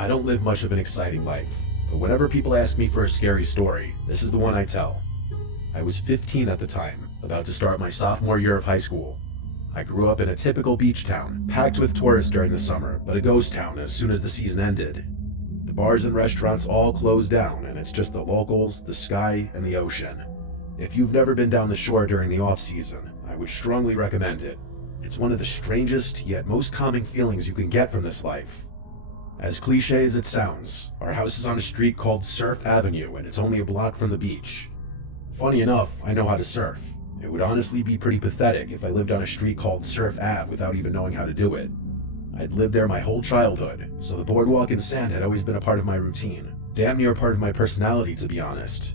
I don't live much of an exciting life, but whenever people ask me for a scary story, this is the one I tell. I was 15 at the time, about to start my sophomore year of high school. I grew up in a typical beach town, packed with tourists during the summer, but a ghost town as soon as the season ended. The bars and restaurants all closed down, and it's just the locals, the sky, and the ocean. If you've never been down the shore during the off-season, I would strongly recommend it. It's one of the strangest, yet most calming feelings you can get from this life. As cliche as it sounds, our house is on a street called Surf Avenue, and it's only a block from the beach. Funny enough, I know how to surf. It would honestly be pretty pathetic if I lived on a street called Surf Ave without even knowing how to do it. I'd lived there my whole childhood, so the boardwalk and sand had always been a part of my routine. Damn near a part of my personality, to be honest.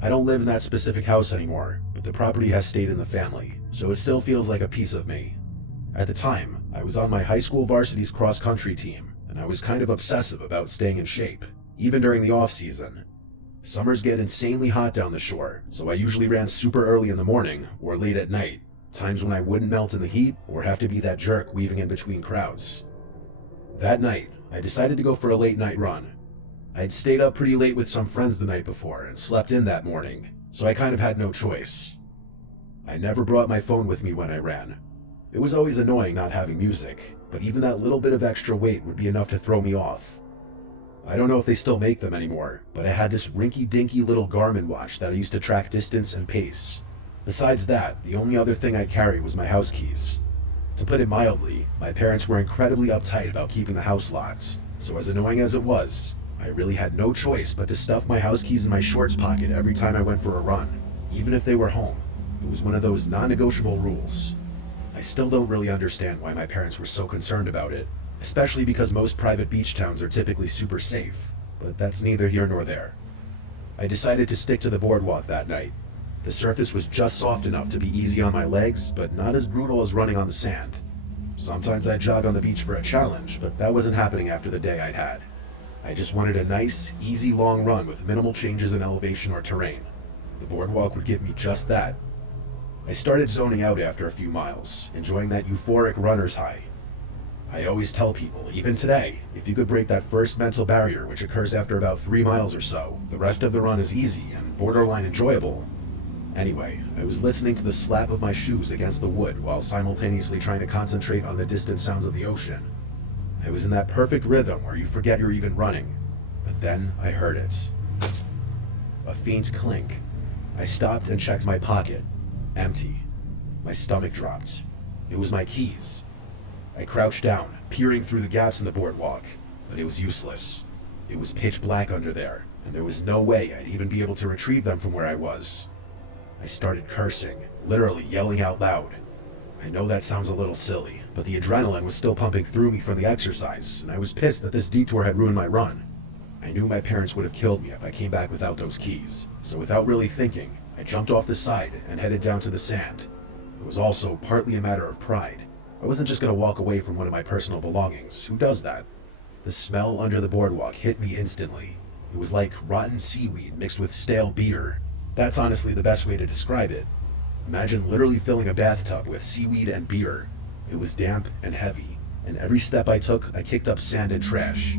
I don't live in that specific house anymore, but the property has stayed in the family, so it still feels like a piece of me. At the time, I was on my high school varsity's cross-country team, and I was kind of obsessive about staying in shape, even during the off-season. Summers get insanely hot down the shore, so I usually ran super early in the morning or late at night, times when I wouldn't melt in the heat or have to be that jerk weaving in between crowds. That night, I decided to go for a late night run. I'd stayed up pretty late with some friends the night before and slept in that morning, so I kind of had no choice. I never brought my phone with me when I ran. It was always annoying not having music, but even that little bit of extra weight would be enough to throw me off. I don't know if they still make them anymore, but I had this rinky-dinky little Garmin watch that I used to track distance and pace. Besides that, the only other thing I'd carry was my house keys. To put it mildly, my parents were incredibly uptight about keeping the house locked, so as annoying as it was, I really had no choice but to stuff my house keys in my shorts pocket every time I went for a run, even if they were home. It was one of those non-negotiable rules. I still don't really understand why my parents were so concerned about it, especially because most private beach towns are typically super safe, but that's neither here nor there. I decided to stick to the boardwalk that night. The surface was just soft enough to be easy on my legs, but not as brutal as running on the sand. Sometimes I'd jog on the beach for a challenge, but that wasn't happening after the day I'd had. I just wanted a nice, easy long run with minimal changes in elevation or terrain. The boardwalk would give me just that. I started zoning out after a few miles, enjoying that euphoric runner's high. I always tell people, even today, if you could break that first mental barrier, which occurs after about 3 miles or so, the rest of the run is easy and borderline enjoyable. Anyway, I was listening to the slap of my shoes against the wood while simultaneously trying to concentrate on the distant sounds of the ocean. I was in that perfect rhythm where you forget you're even running, but then I heard it. A faint clink. I stopped and checked my pocket. Empty. My stomach dropped. It was my keys. I crouched down, peering through the gaps in the boardwalk, but it was useless. It was pitch black under there, and there was no way I'd even be able to retrieve them from where I was. I started cursing, literally yelling out loud. I know that sounds a little silly, but the adrenaline was still pumping through me from the exercise, and I was pissed that this detour had ruined my run. I knew my parents would have killed me if I came back without those keys, so without really thinking, I jumped off the side and headed down to the sand. It was also partly a matter of pride. I wasn't just going to walk away from one of my personal belongings. Who does that? The smell under the boardwalk hit me instantly. It was like rotten seaweed mixed with stale beer. That's honestly the best way to describe it. Imagine literally filling a bathtub with seaweed and beer. It was damp and heavy, and every step I took, I kicked up sand and trash.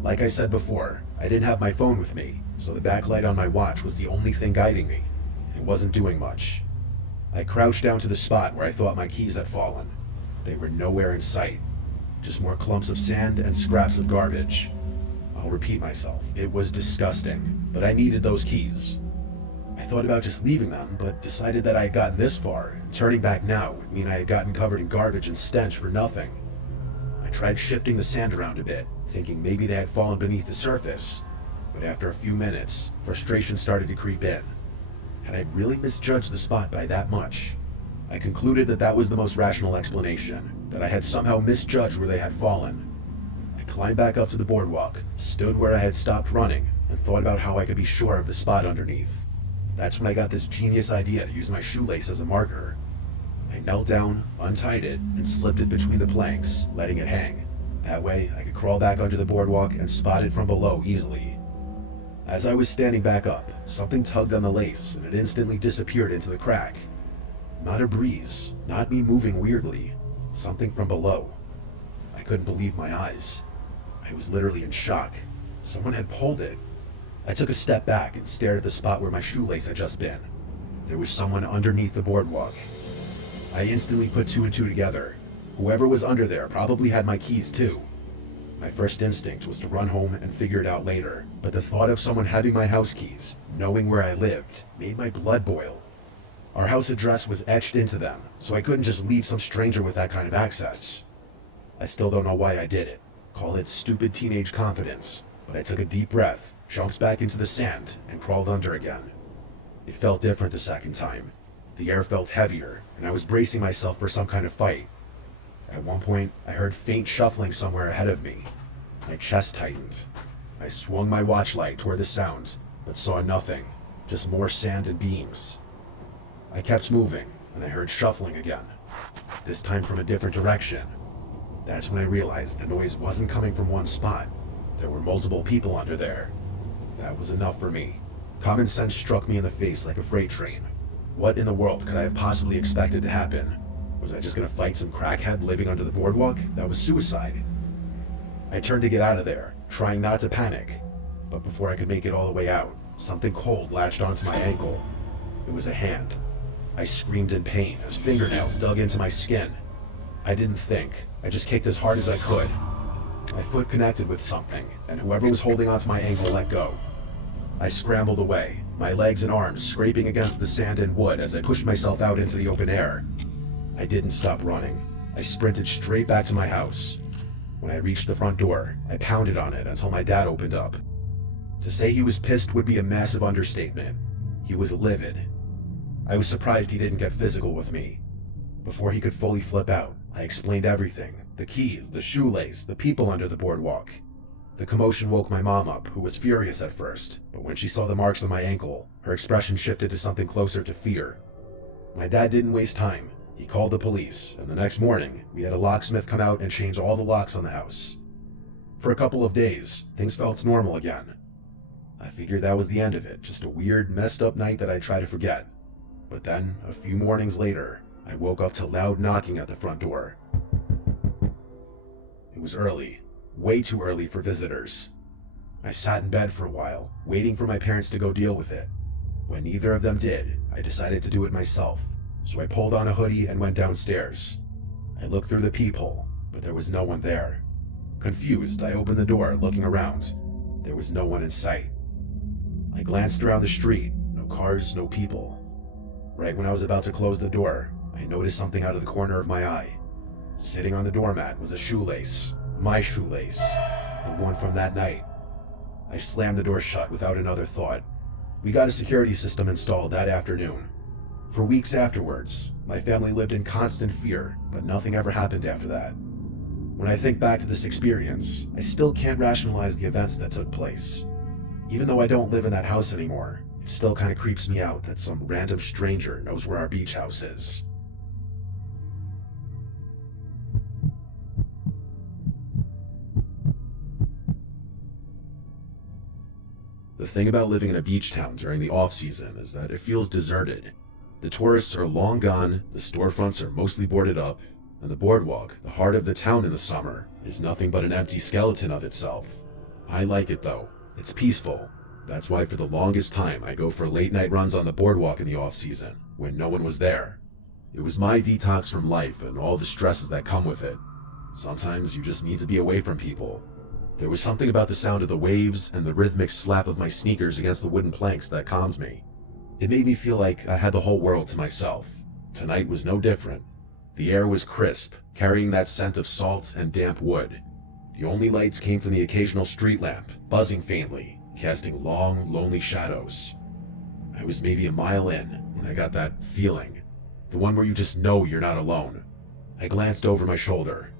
Like I said before, I didn't have my phone with me, so the backlight on my watch was the only thing guiding me. It wasn't doing much. I crouched down to the spot where I thought my keys had fallen. They were nowhere in sight. Just more clumps of sand and scraps of garbage. I'll repeat myself, it was disgusting, but I needed those keys. I thought about just leaving them, but decided that I had gotten this far, and turning back now would mean I had gotten covered in garbage and stench for nothing. I tried shifting the sand around a bit, thinking maybe they had fallen beneath the surface, but after a few minutes, frustration started to creep in. Had I really misjudged the spot by that much? I concluded that that was the most rational explanation, that I had somehow misjudged where they had fallen. I climbed back up to the boardwalk, stood where I had stopped running, and thought about how I could be sure of the spot underneath. That's when I got this genius idea to use my shoelace as a marker. I knelt down, untied it, and slipped it between the planks, letting it hang. That way, I could crawl back under the boardwalk and spot it from below easily. As I was standing back up, something tugged on the lace, and it instantly disappeared into the crack. Not a breeze, not me moving weirdly, something from below. I couldn't believe my eyes. I I was literally in shock. Someone had pulled it. I took a step back and stared at the spot where my shoelace had just been. There was someone underneath the boardwalk. I instantly put two and two together. Whoever was under there probably had my keys too. My first instinct was to run home and figure it out later, but the thought of someone having my house keys, knowing where I lived, made my blood boil. Our house address was etched into them, so I couldn't just leave some stranger with that kind of access. I still don't know why I did it. Call it stupid teenage confidence, but I took a deep breath, jumped back into the sand, and crawled under again. It felt different the second time. The air felt heavier, and I was bracing myself for some kind of fight. At one point, I heard faint shuffling somewhere ahead of me. My chest tightened. I swung my watch light toward the sound, but saw nothing, just more sand and beams. I kept moving, and I heard shuffling again, this time from a different direction. That's when I realized the noise wasn't coming from one spot. There were multiple people under there. That was enough for me. Common sense struck me in the face like a freight train. What in the world could I have possibly expected to happen? Was I just gonna fight some crackhead living under the boardwalk? That was suicide. I turned to get out of there, trying not to panic. But before I could make it all the way out, something cold latched onto my ankle. It was a hand. I screamed in pain as fingernails dug into my skin. I didn't think. I just kicked as hard as I could. My foot connected with something, and whoever was holding onto my ankle let go. I scrambled away, my legs and arms scraping against the sand and wood as I pushed myself out into the open air. I didn't stop running. I sprinted straight back to my house. When I reached the front door, I pounded on it until my dad opened up. To say he was pissed would be a massive understatement. He was livid. I was surprised he didn't get physical with me. Before he could fully flip out, I explained everything. The keys, the shoelace, the people under the boardwalk. The commotion woke my mom up, who was furious at first, but when she saw the marks on my ankle, her expression shifted to something closer to fear. My dad didn't waste time. He called the police, and the next morning, we had a locksmith come out and change all the locks on the house. For a couple of days, things felt normal again. I figured that was the end of it, just a weird, messed up night that I'd try to forget. But then, a few mornings later, I woke up to loud knocking at the front door. It was early, way too early for visitors. I sat in bed for a while, waiting for my parents to go deal with it. When neither of them did, I decided to do it myself, so I pulled on a hoodie and went downstairs. I looked through the peephole, but there was no one there. Confused, I opened the door, looking around. There was no one in sight. I glanced around the street, no cars, no people. Right when I was about to close the door, I noticed something out of the corner of my eye. Sitting on the doormat was a shoelace. My shoelace. The one from that night. I slammed the door shut without another thought. We got a security system installed that afternoon. For weeks afterwards, my family lived in constant fear, but nothing ever happened after that. When I think back to this experience, I still can't rationalize the events that took place. Even though I don't live in that house anymore, it still kind of creeps me out that some random stranger knows where our beach house is. The thing about living in a beach town during the off-season is that it feels deserted. The tourists are long gone, the storefronts are mostly boarded up, and the boardwalk, the heart of the town in the summer, is nothing but an empty skeleton of itself. I like it though. It's peaceful. That's why for the longest time I go for late night runs on the boardwalk in the off-season, when no one was there. It was my detox from life and all the stresses that come with it. Sometimes you just need to be away from people. There was something about the sound of the waves and the rhythmic slap of my sneakers against the wooden planks that calmed me. It made me feel like I had the whole world to myself. Tonight was no different. The air was crisp, carrying that scent of salt and damp wood. The only lights came from the occasional street lamp, buzzing faintly, casting long, lonely shadows. I was maybe a mile in, and I got that feeling. The one where you just know you're not alone. I glanced over my shoulder.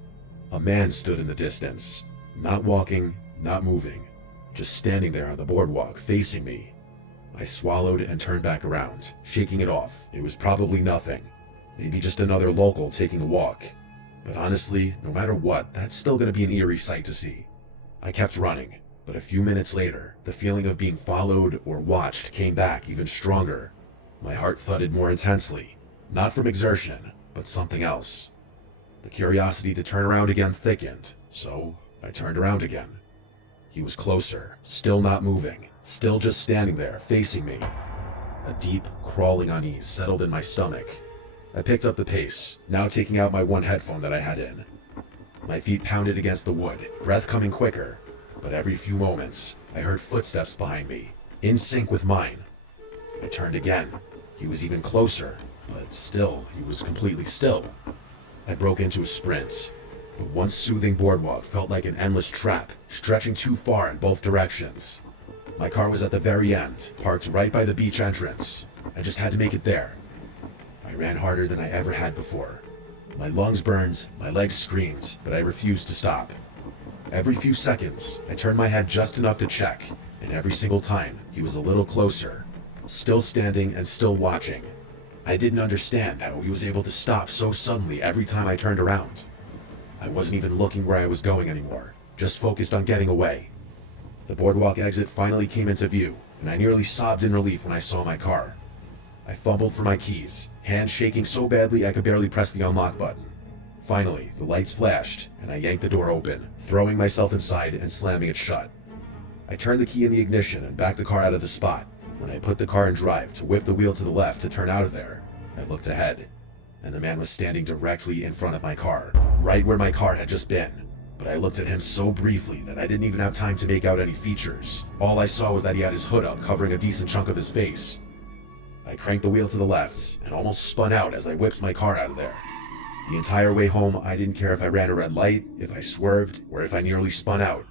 A man stood in the distance. Not walking, not moving, just standing there on the boardwalk, facing me. I swallowed and turned back around, shaking it off. It was probably nothing. Maybe just another local taking a walk. But honestly, no matter what, that's still gonna be an eerie sight to see. I kept running, but a few minutes later, the feeling of being followed or watched came back even stronger. My heart thudded more intensely, not from exertion, but something else. The curiosity to turn around again thickened, so I turned around again. He was closer, still not moving, still just standing there, facing me. A deep, crawling unease settled in my stomach. I picked up the pace, now taking out my one headphone that I had in. My feet pounded against the wood, breath coming quicker, but every few moments, I heard footsteps behind me, in sync with mine. I turned again. He was even closer, but still, he was completely still. I broke into a sprint. The once soothing boardwalk felt like an endless trap, stretching too far in both directions. My car was at the very end, parked right by the beach entrance. I just had to make it there. I ran harder than I ever had before. My lungs burned, my legs screamed, but I refused to stop. Every few seconds, I turned my head just enough to check, and every single time, he was a little closer, still standing and still watching. I didn't understand how he was able to stop so suddenly every time I turned around. I wasn't even looking where I was going anymore, just focused on getting away. The boardwalk exit finally came into view, and I nearly sobbed in relief when I saw my car. I fumbled for my keys, hands shaking so badly I could barely press the unlock button. Finally, the lights flashed, and I yanked the door open, throwing myself inside and slamming it shut. I turned the key in the ignition and backed the car out of the spot. When I put the car in drive to whip the wheel to the left to turn out of there, I looked ahead, and the man was standing directly in front of my car, right where my car had just been. But I looked at him so briefly that I didn't even have time to make out any features. All I saw was that he had his hood up, covering a decent chunk of his face. I cranked the wheel to the left, and almost spun out as I whipped my car out of there. The entire way home, I didn't care if I ran a red light, if I swerved, or if I nearly spun out.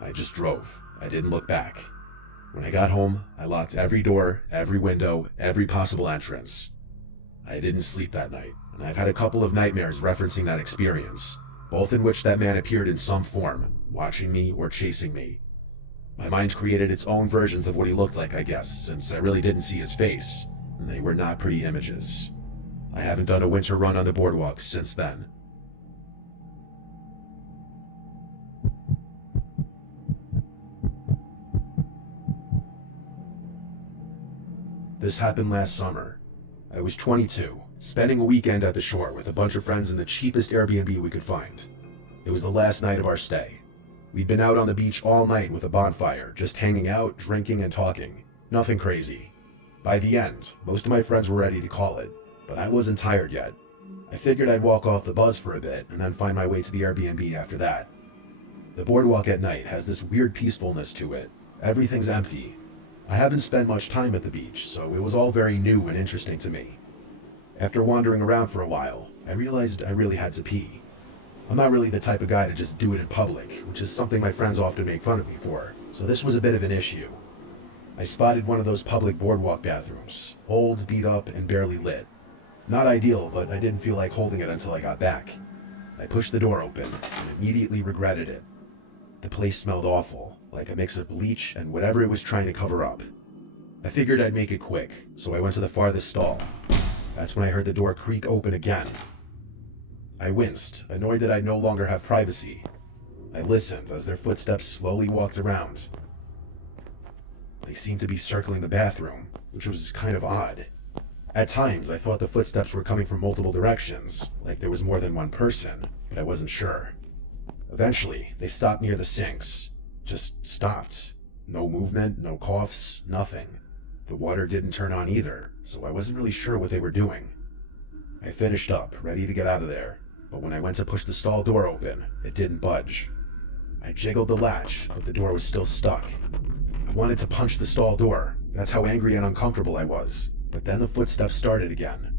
I just drove. I didn't look back. When I got home, I locked every door, every window, every possible entrance. I didn't sleep that night, and I've had a couple of nightmares referencing that experience, both in which that man appeared in some form, watching me or chasing me. My mind created its own versions of what he looked like, I guess, since I really didn't see his face, and they were not pretty images. I haven't done a winter run on the boardwalk since then. This happened last summer. I was 22, spending a weekend at the shore with a bunch of friends in the cheapest Airbnb we could find. It was the last night of our stay. We'd been out on the beach all night with a bonfire, just hanging out, drinking, and talking. Nothing crazy. By the end, most of my friends were ready to call it, but I wasn't tired yet. I figured I'd walk off the buzz for a bit and then find my way to the Airbnb after that. The boardwalk at night has this weird peacefulness to it. Everything's empty. I haven't spent much time at the beach, so it was all very new and interesting to me. After wandering around for a while, I realized I really had to pee. I'm not really the type of guy to just do it in public, which is something my friends often make fun of me for, so this was a bit of an issue. I spotted one of those public boardwalk bathrooms, old, beat up, and barely lit. Not ideal, but I didn't feel like holding it until I got back. I pushed the door open, and immediately regretted it. The place smelled awful, like a mix of bleach and whatever it was trying to cover up. I figured I'd make it quick, so I went to the farthest stall. That's when I heard the door creak open again. I winced, annoyed that I'd no longer have privacy. I listened as their footsteps slowly walked around. They seemed to be circling the bathroom, which was kind of odd. At times, I thought the footsteps were coming from multiple directions, like there was more than one person, but I wasn't sure. Eventually, they stopped near the sinks. Just stopped. No movement, no coughs, nothing. The water didn't turn on either, so I wasn't really sure what they were doing. I finished up, ready to get out of there, but when I went to push the stall door open, it didn't budge. I jiggled the latch, but the door was still stuck. I wanted to punch the stall door. That's how angry and uncomfortable I was. But then the footsteps started again.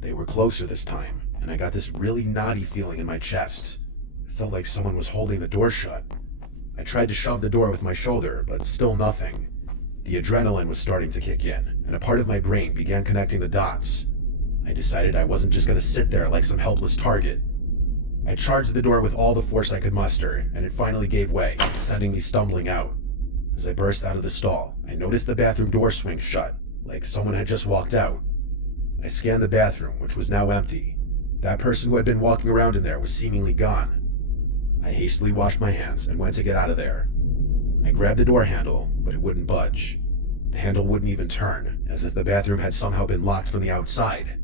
They were closer this time, and I got this really knotty feeling in my chest. It felt like someone was holding the door shut. I tried to shove the door with my shoulder, but still nothing. The adrenaline was starting to kick in, and a part of my brain began connecting the dots. I decided I wasn't just going to sit there like some helpless target. I charged the door with all the force I could muster, and it finally gave way, sending me stumbling out. As I burst out of the stall, I noticed the bathroom door swing shut, like someone had just walked out. I scanned the bathroom, which was now empty. That person who had been walking around in there was seemingly gone. I hastily washed my hands and went to get out of there. I grabbed the door handle, but it wouldn't budge. The handle wouldn't even turn, as if the bathroom had somehow been locked from the outside.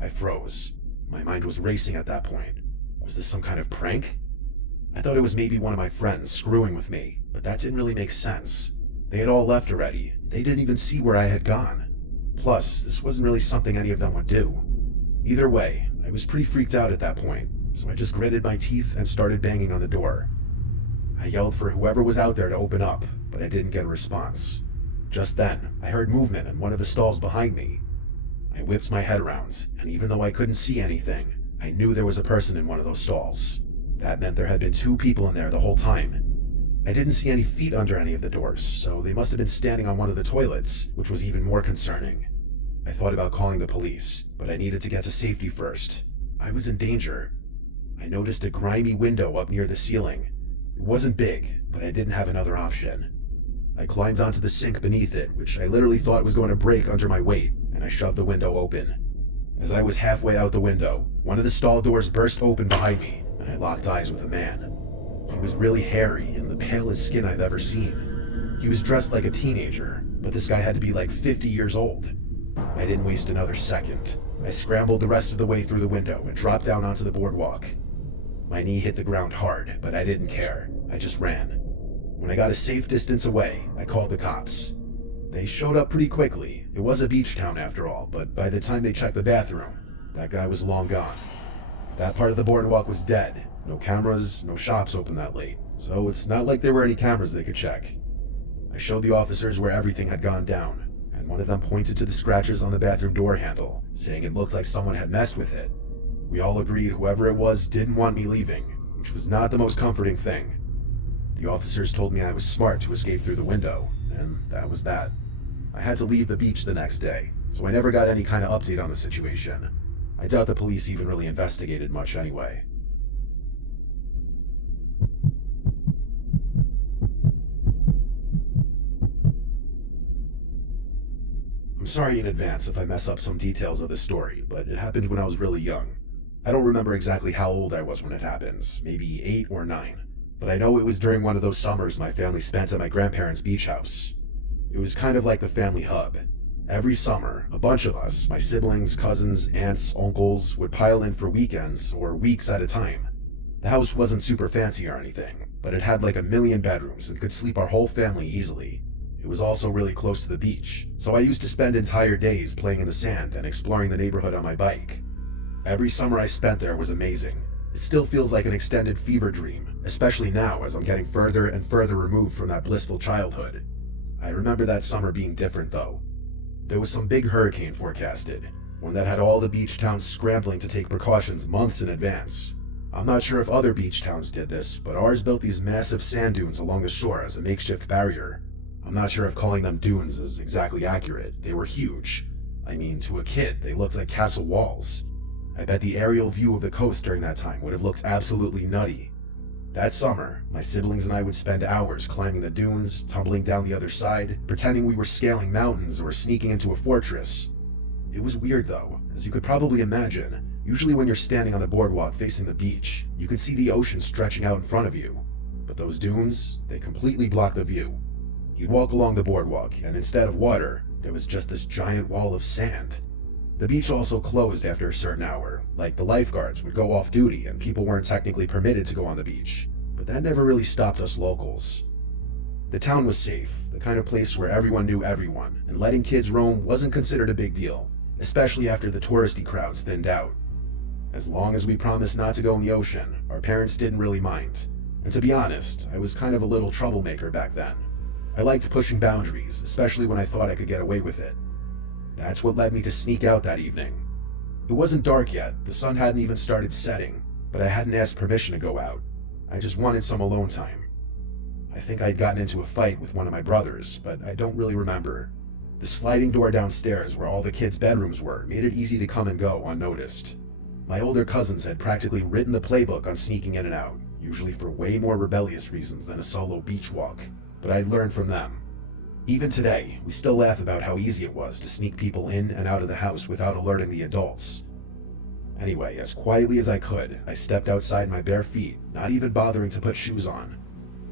I froze. My mind was racing at that point. Was this some kind of prank? I thought it was maybe one of my friends screwing with me, But that didn't really make sense. They had all left already. They didn't even see where I had gone. Plus, this wasn't really something any of them would do. Either way, I was pretty freaked out at that point, so I just gritted my teeth and started banging on the door. I yelled for whoever was out there to open up, but I didn't get a response. Just then, I heard movement in one of the stalls behind me. I whipped my head around, and even though I couldn't see anything, I knew there was a person in one of those stalls. That meant there had been 2 people in there the whole time. I didn't see any feet under any of the doors, so they must have been standing on one of the toilets, which was even more concerning. I thought about calling the police, but I needed to get to safety first. I was in danger. I noticed a grimy window up near the ceiling. It wasn't big, but I didn't have another option. I climbed onto the sink beneath it, which I literally thought was going to break under my weight, and I shoved the window open. As I was halfway out the window, one of the stall doors burst open behind me, and I locked eyes with a man. He was really hairy and the palest skin I've ever seen. He was dressed like a teenager, but this guy had to be like 50 years old. I didn't waste another second. I scrambled the rest of the way through the window and dropped down onto the boardwalk. My knee hit the ground hard, but I didn't care. I just ran. When I got a safe distance away, I called the cops. They showed up pretty quickly. It was a beach town after all, but by the time they checked the bathroom, that guy was long gone. That part of the boardwalk was dead. No cameras, no shops open that late, so it's not like there were any cameras they could check. I showed the officers where everything had gone down, and one of them pointed to the scratches on the bathroom door handle, saying it looked like someone had messed with it. We all agreed whoever it was didn't want me leaving, which was not the most comforting thing. The officers told me I was smart to escape through the window, and that was that. I had to leave the beach the next day, so I never got any kind of update on the situation. I doubt the police even really investigated much anyway. I'm sorry in advance if I mess up some details of the story, but it happened when I was really young. I don't remember exactly how old I was when it happened, maybe 8 or 9, but I know it was during one of those summers my family spent at my grandparents' beach house. It was kind of like the family hub. Every summer, a bunch of us, my siblings, cousins, aunts, uncles, would pile in for weekends or weeks at a time. The house wasn't super fancy or anything, but it had like 1,000,000 bedrooms and could sleep our whole family easily. It was also really close to the beach, so I used to spend entire days playing in the sand and exploring the neighborhood on my bike. Every summer I spent there was amazing. It still feels like an extended fever dream, especially now as I'm getting further and further removed from that blissful childhood. I remember that summer being different though. There was some big hurricane forecasted, one that had all the beach towns scrambling to take precautions months in advance. I'm not sure if other beach towns did this, but ours built these massive sand dunes along the shore as a makeshift barrier. I'm not sure if calling them dunes is exactly accurate. They were huge. I mean, to a kid, they looked like castle walls. I bet the aerial view of the coast during that time would have looked absolutely nutty. That summer, my siblings and I would spend hours climbing the dunes, tumbling down the other side, pretending we were scaling mountains or sneaking into a fortress. It was weird though, as you could probably imagine. Usually when you're standing on the boardwalk facing the beach, you can see the ocean stretching out in front of you. But those dunes, they completely block the view. You'd walk along the boardwalk, and instead of water, there was just this giant wall of sand. The beach also closed after a certain hour, like the lifeguards would go off duty and people weren't technically permitted to go on the beach, but that never really stopped us locals. The town was safe, the kind of place where everyone knew everyone, and letting kids roam wasn't considered a big deal, especially after the touristy crowds thinned out. As long as we promised not to go in the ocean, our parents didn't really mind. And to be honest, I was kind of a little troublemaker back then. I liked pushing boundaries, especially when I thought I could get away with it. That's what led me to sneak out that evening. It wasn't dark yet, the sun hadn't even started setting, but I hadn't asked permission to go out. I just wanted some alone time. I think I'd gotten into a fight with one of my brothers, but I don't really remember. The sliding door downstairs where all the kids' bedrooms were made it easy to come and go unnoticed. My older cousins had practically written the playbook on sneaking in and out, usually for way more rebellious reasons than a solo beach walk. But I'd learned from them. Even today, we still laugh about how easy it was to sneak people in and out of the house without alerting the adults. Anyway, as quietly as I could, I stepped outside my bare feet, not even bothering to put shoes on.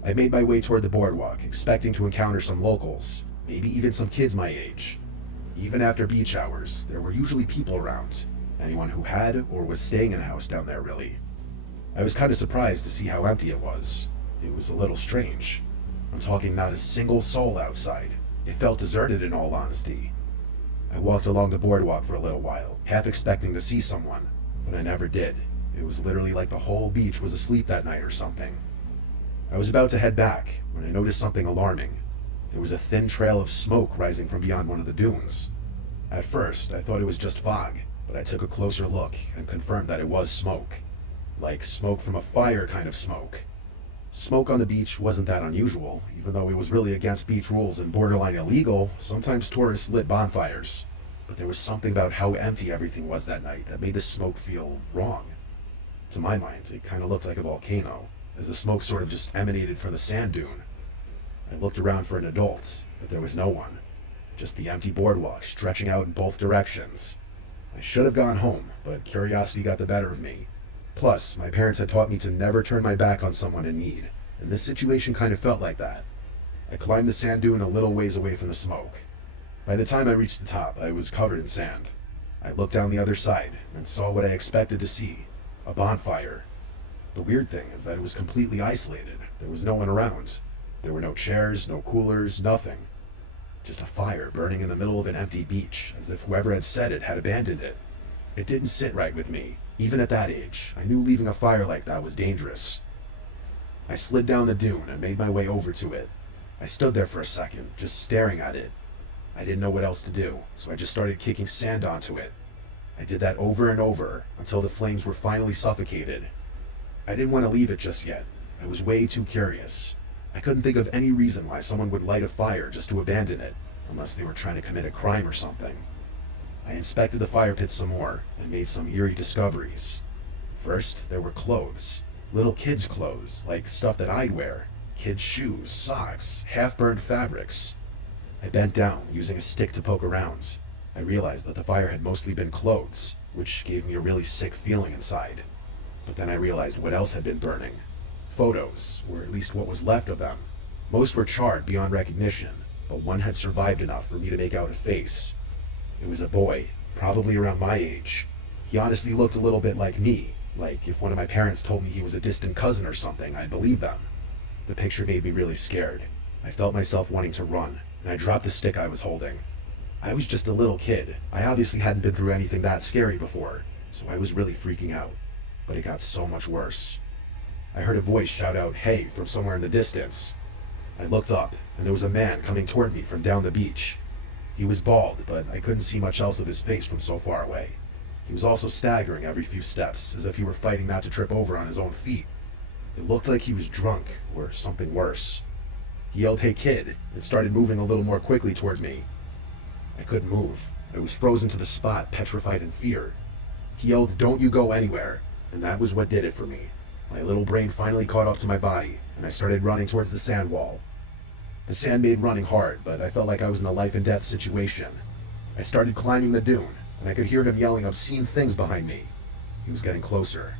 I made my way toward the boardwalk, expecting to encounter some locals, maybe even some kids my age. Even after beach hours, there were usually people around. Anyone who had or was staying in a house down there, really. I was kind of surprised to see how empty it was. It was a little strange. I'm talking not a single soul outside. It felt deserted in all honesty. I walked along the boardwalk for a little while, half expecting to see someone, but I never did. It was literally like the whole beach was asleep that night or something. I was about to head back when I noticed something alarming. There was a thin trail of smoke rising from beyond one of the dunes. At first, I thought it was just fog, but I took a closer look and confirmed that it was smoke. Like smoke from a fire kind of smoke. Smoke on the beach wasn't that unusual, even though it was really against beach rules and borderline illegal. Sometimes tourists lit bonfires. But there was something about how empty everything was that night that made the smoke feel wrong. To my mind, it kind of looked like a volcano, as the smoke sort of just emanated from the sand dune. I looked around for an adult, but there was no one. Just the empty boardwalk stretching out in both directions. I should have gone home, but curiosity got the better of me. Plus, my parents had taught me to never turn my back on someone in need, and this situation kind of felt like that. I climbed the sand dune a little ways away from the smoke. By the time I reached the top, I was covered in sand. I looked down the other side and saw what I expected to see, a bonfire. The weird thing is that it was completely isolated. There was no one around. There were no chairs, no coolers, nothing. Just a fire burning in the middle of an empty beach, as if whoever had set it had abandoned it. It didn't sit right with me. Even at that age, I knew leaving a fire like that was dangerous. I slid down the dune and made my way over to it. I stood there for a second, just staring at it. I didn't know what else to do, so I just started kicking sand onto it. I did that over and over, until the flames were finally suffocated. I didn't want to leave it just yet. I was way too curious. I couldn't think of any reason why someone would light a fire just to abandon it, unless they were trying to commit a crime or something. I inspected the fire pit some more, and made some eerie discoveries. First, there were clothes. Little kids' clothes, like stuff that I'd wear. Kids' shoes, socks, half-burned fabrics. I bent down, using a stick to poke around. I realized that the fire had mostly been clothes, which gave me a really sick feeling inside. But then I realized what else had been burning. Photos, or at least what was left of them. Most were charred beyond recognition, but one had survived enough for me to make out a face. It was a boy, probably around my age. He honestly looked a little bit like me, like if one of my parents told me he was a distant cousin or something, I'd believe them. The picture made me really scared. I felt myself wanting to run, and I dropped the stick I was holding. I was just a little kid. I obviously hadn't been through anything that scary before, so I was really freaking out. But it got so much worse. I heard a voice shout out, "Hey," from somewhere in the distance. I looked up, and there was a man coming toward me from down the beach. He was bald, but I couldn't see much else of his face from so far away. He was also staggering every few steps, as if he were fighting not to trip over on his own feet. It looked like he was drunk, or something worse. He yelled, "Hey kid," and started moving a little more quickly toward me. I couldn't move. I was frozen to the spot, petrified in fear. He yelled, "Don't you go anywhere," and that was what did it for me. My little brain finally caught up to my body, and I started running towards the sand wall. The sand made running hard, but I felt like I was in a life and death situation. I started climbing the dune, and I could hear him yelling obscene things behind me. He was getting closer.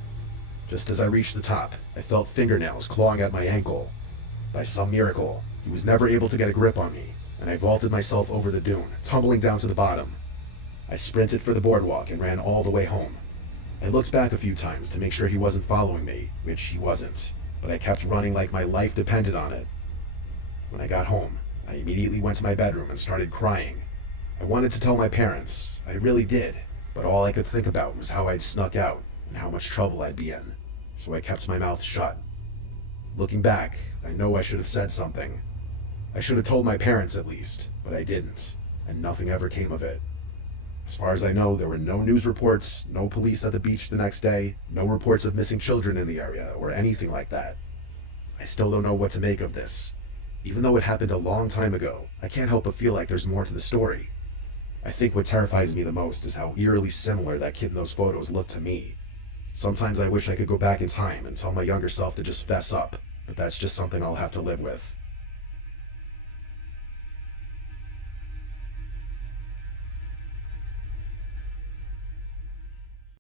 Just as I reached the top, I felt fingernails clawing at my ankle. By some miracle, he was never able to get a grip on me, and I vaulted myself over the dune, tumbling down to the bottom. I sprinted for the boardwalk and ran all the way home. I looked back a few times to make sure he wasn't following me, which he wasn't, but I kept running like my life depended on it. When I got home, I immediately went to my bedroom and started crying. I wanted to tell my parents, I really did, but all I could think about was how I'd snuck out and how much trouble I'd be in, so I kept my mouth shut. Looking back, I know I should have said something. I should have told my parents at least, but I didn't, and nothing ever came of it. As far as I know, there were no news reports, no police at the beach the next day, no reports of missing children in the area, or anything like that. I still don't know what to make of this. Even though it happened a long time ago, I can't help but feel like there's more to the story. I think what terrifies me the most is how eerily similar that kid in those photos looked to me. Sometimes I wish I could go back in time and tell my younger self to just fess up, but that's just something I'll have to live with.